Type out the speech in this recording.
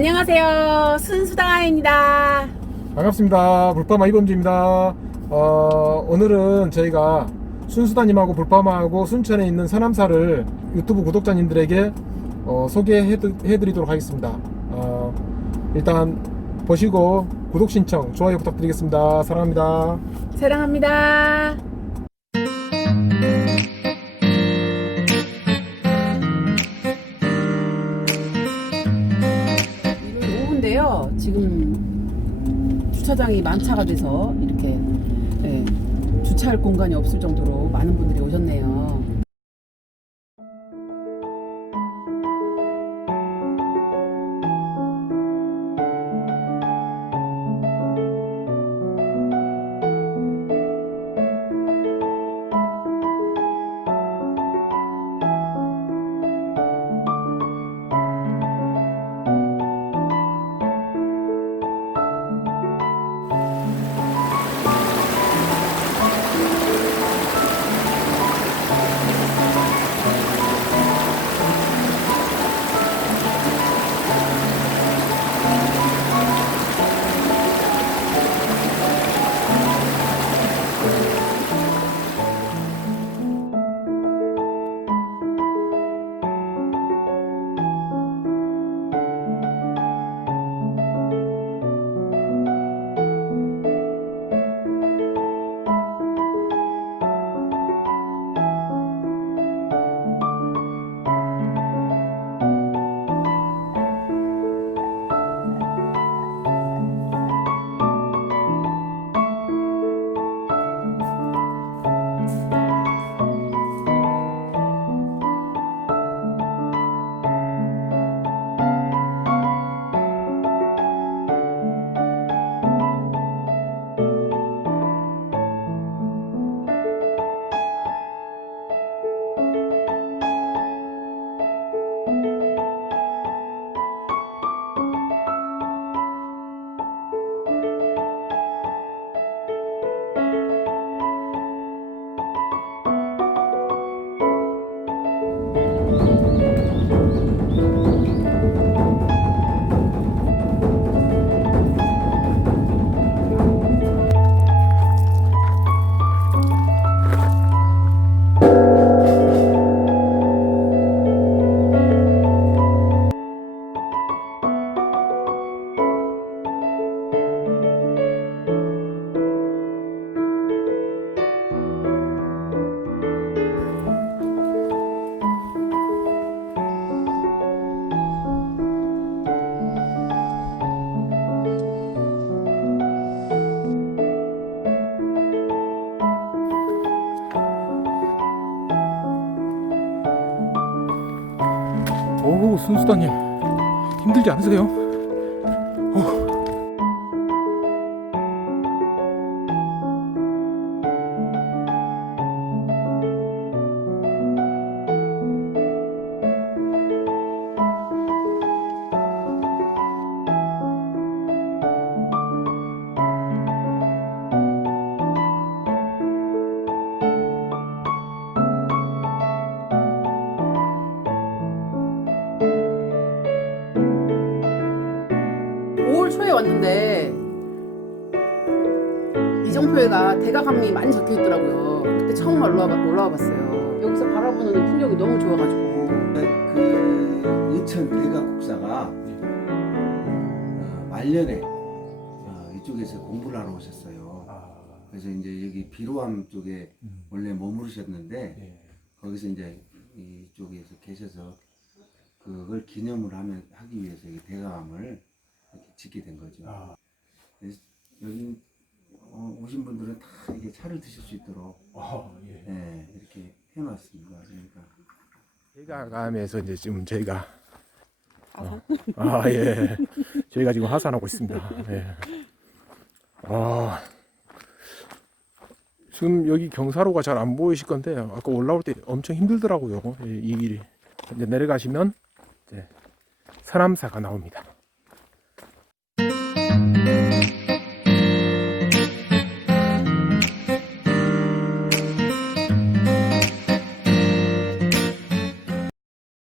안녕하세요. 순수다입니다. 반갑습니다. 불파마 이범주입니다. 어, 오늘은 저희가 순수다님하고 불파마하고 순천에 있는 서남사를 유튜브 구독자님들에게 어, 소개해드리도록 하겠습니다. 어, 일단 보시고 구독 신청, 좋아요 부탁드리겠습니다. 사랑합니다. 사랑합니다. 지금 주차장이 만차가 돼서 이렇게 예, 주차할 공간이 없을 정도로 많은 분들이 오셨네요. Bye. 오, 순수다님. 힘들지 않으세요? 왔는데 이정표에가 대가감리 많이 적혀 있더라고요. 그때 처음 올라와, 올라와 봤어요. 여기서 바라보는 풍경이 너무 좋아가지고 그 의천 대가 국사가 어, 말년에 어, 이쪽에서 공부를 하러 오셨어요. 그래서 이제 여기 비로암 쪽에 원래 머무르셨는데 거기서 이제 이쪽에서 계셔서 그걸 기념을 하면 하기 위해서 이 대가암을 이렇게 짓게 된 거죠. 그래서 여기 어, 오신 분들은 다 이게 차를 드실 수 있도록 예, 이렇게 해놨습니다. 그러니까. 대가감에서 이제 지금 저희가 어, 아 예, 저희가 지금 하산하고 있습니다. 예. 아 지금 여기 경사로가 잘 안 보이실 건데 아까 올라올 때 엄청 힘들더라고요. 이, 이 길이 이제 내려가시면 이제 서남사가 나옵니다.